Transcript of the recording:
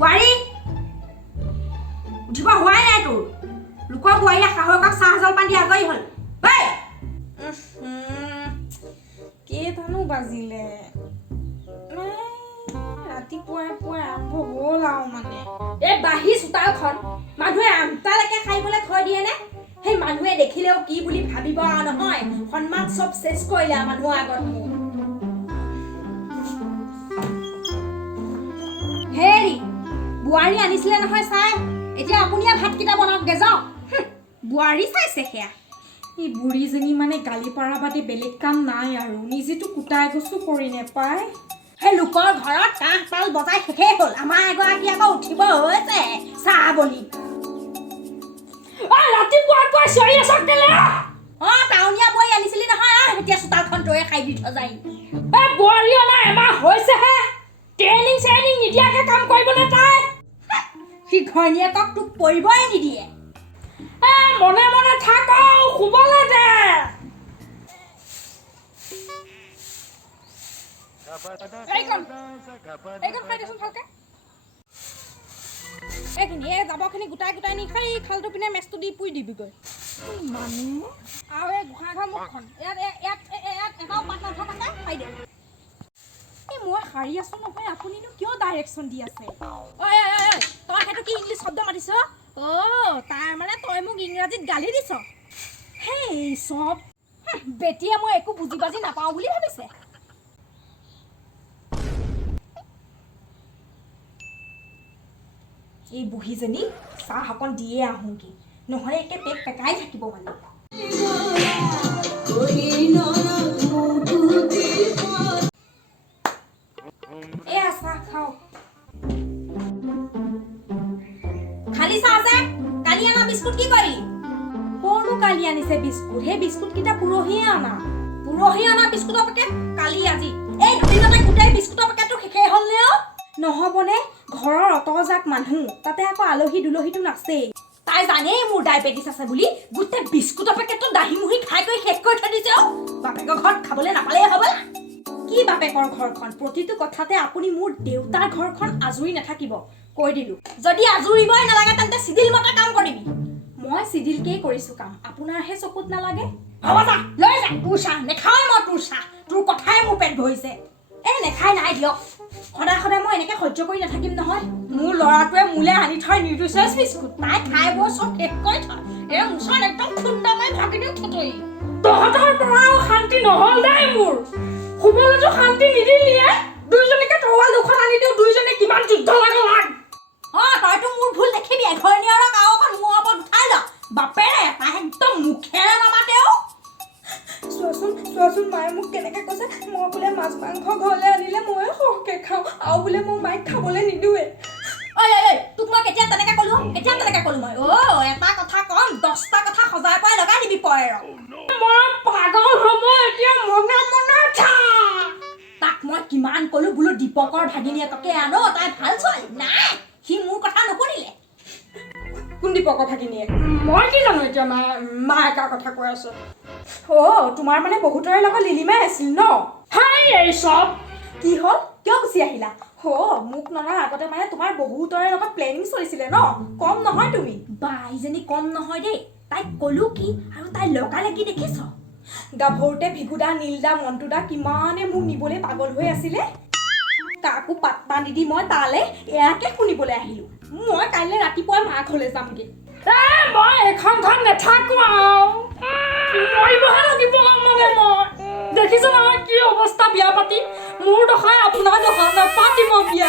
বোৱাৰী উঠিব হোৱাই নাই তোৰ লোকৰ বোৱাৰীয়ে শাহুৱেকক চাহ জলপান দি আজৰি হ'ল কেইটানো বাজিলে ৰাতিপুৱাই পুৱাই আৰম্ভ হ'ল আৰু মানে এই বাঢ়ি চোতালখন মানুহে আমতালৈকে খাইবলৈ থৈ দিয়ে নে সেই মানুহে দেখিলেও কি বুলি ভাবিব আৰু নহয় সন্মান চব চেচ কৰিলে মানুহৰ আগত মোৰ হেৰি বোৱাৰী আনিছিলে নহয় চাই এতিয়া আপুনিয়ে ভাতকেইটা বনাওকগে যাওক বোৱাৰী চাইছে সেয়া এই বুঢ়ীজনী মানে গালি পাৰা বাদে বেলেগ কাম নাই আৰু নিজেতো কুটাই গছো কৰি নেপায় সেই লোকৰ ঘৰত কাঁহ তাল বজাই শেষেই হ'ল আমাৰ এগৰাকী আকৌ উঠিব হৈছে চাহ বনি ৰাতিপুৱা পুৱাই চিঞৰি আছ কেলে টাউনীয়া বোৱাৰী আনিছিলি নহয় এতিয়া চোতালখন তয়ে খাই দি থৈ যায় বোৱাৰী অনা এমাহ হৈছেহে ট্ৰেইনিং চেইনিং নিদিয়াকে কাম কৰিবলৈ তাই সি ঘৈণীয়েকক তোক পৰিবই নিদিয়ে মনে মনে থাক শুবলৈ দে এইকণ খাই দেচোন ভালকে এইখিনি জাবৰখিনি গোটাই গোটাই নি খাই খালটো পিনে মেচটো দি পুৰি দিবিগৈ মানুহ আৰু এই গোঁসাই ঘৰ মুখখন ইয়াত এটাও পাত নাথাকে খাই দে মই সাৰি আছো নহয় আপুনিনো কিয় ডাইৰেকশ্যন দি আছে ঐ তই সেইটো কি ইংলিছ শব্দ মাতিছ তাৰ মানে তই মোক ইংৰাজীত গালি দিছ সেই চব বেটিয়ে মই একো বুজি বাজি নাপাওঁ বুলি ভাবিছে এই বুঢ়ীজনী চাহ অকণ দিয়ে আহোঁগি নহ'লে একে পেট পেকাই থাকিব মানে এয়া চাহ খাওঁ খালি চাহ আছে কালি অনা বিস্কুট কি কৰি ক'ৰনো কালি আনিছে বিস্কুট সেই বিস্কুটকেইটা পৰহিয়ে অনা বিস্কুটৰ পেকেট কালি আজি এই দুদিনতে গোটেই বিস্কুটৰ পেকেটটো শেষেই হ'ল নে নহ'বনে ঘৰৰ অতজাক মানুহ তাতে আকৌ আলহী দুলহীটো নাছেই তাই জানেই মোৰ ডায়েবেটিছ আছে বুলি গোটেই বিস্কুটৰ পেকেটটো দাহি মুহি খাই কৰি শেষ কৰি থৈ দিছে বাপেকৰ ঘৰত খাবলৈ নাপালেই হ'ব কি বাপেকৰ ঘৰখন প্ৰতিটো কথাতে আপুনি মোৰ দেউতাৰ ঘৰখন আজৰি নাথাকিব কৈ দিলো যদি আজৰিবই নালাগে তেন্তে চিডিল মতে কাম কৰিবি মই চিডিলকেই কৰিছো কাম আপোনাৰহে চকুত নালাগে হ'ব যা লৈ যা তোৰ চাহ নেখাওঁ মই তোৰ চাহ তোৰ কথাই মোৰ পেট ভৰিছে এই নেখাই নাই দিয়ক সদায় সদায় মই এনেকৈ সহ্য কৰি নাথাকিম নহয় মোৰ ল'ৰাটোৱে মোলে আনি থয় নিউট্ৰিচিয়াছ বিস্কুট তাই খাই বৈ চব শেষ কৰি থয় এই মুচন একদম খুন্দা মাৰি ভাগি দিওঁ থতৰি তহঁতৰ পৰাও শান্তি নহ'ল দেই মোৰ শুবলৈতো শান্তি নিদিলিয়ে দুইজনীকে তৰোৱাল দুখন আনি দিওঁ দুইজনী কিমান যুদ্ধ লাগে তইতো মোৰ ভুল দেখিবি এঘৰনীয়াৰক আৰু অকণ মোৰ ওপৰত উঠাই ল বাপেৰে তাই একদম মুখেৰে নামাতেও চোৱাচোন মায়ে মোক কেনেকৈ কৈছে মই বোলে মাছ মাংস ঘৰলৈ আনিলে ময়ে সৰহকৈ খাওঁ আৰু বোলে মই মাইক খাবলৈ নিদিওঁৱে ঐ তোক মই কেতিয়া তেনেকৈ ক'লো মই এটা কথা ক'ম 10টা কথা সজাই পৰাই লগাই দিবি পৰে মই পাগল হ'ব এতিয়া মনে মনে তাক মই কিমান ক'লো বোলো দীপকৰ ভাগিনীয়েককে আনো তাই ভাল ছোৱালী নাই সি মোৰ কথা নুশুনিলে কোন দীপকৰ ভাগিনীয়েক মই কি জানো এতিয়া মায়েকাৰ কথা কৈ আছো তোমাৰ মানে বহুতৰে লগত লিলিমাই আছিল ন এই চব কি হ'ল কিয় গুচি আহিলা মোক ননাৰ আগতে মানে তোমাৰ বহুতৰে লগত প্লেনিং চলিছিলে ন কম নহয় তুমি বাইজনী কম নহয় দেই তাইক ক'লো কি আৰু তাই লগালে কি দেখিছ গাভৰুতে ভিগুদা নীলদা মন্টুদা কিমানে মোক নিবলৈ পাগল হৈ আছিলে কাকো পাত্তা নিদি মই তালে এয়াকে শুনিবলৈ আহিলো মই কাইলৈ ৰাতিপুৱা মাক ঘৰলৈ যামগে মই এখন ঘৰ নাথাকো মৰিবহে লাগিব মানে মই দেখিছো নহয় কি অৱস্থা বিয়া পাতি মোৰ দশাই আপোনাৰ দশা নাপাতিম বিয়া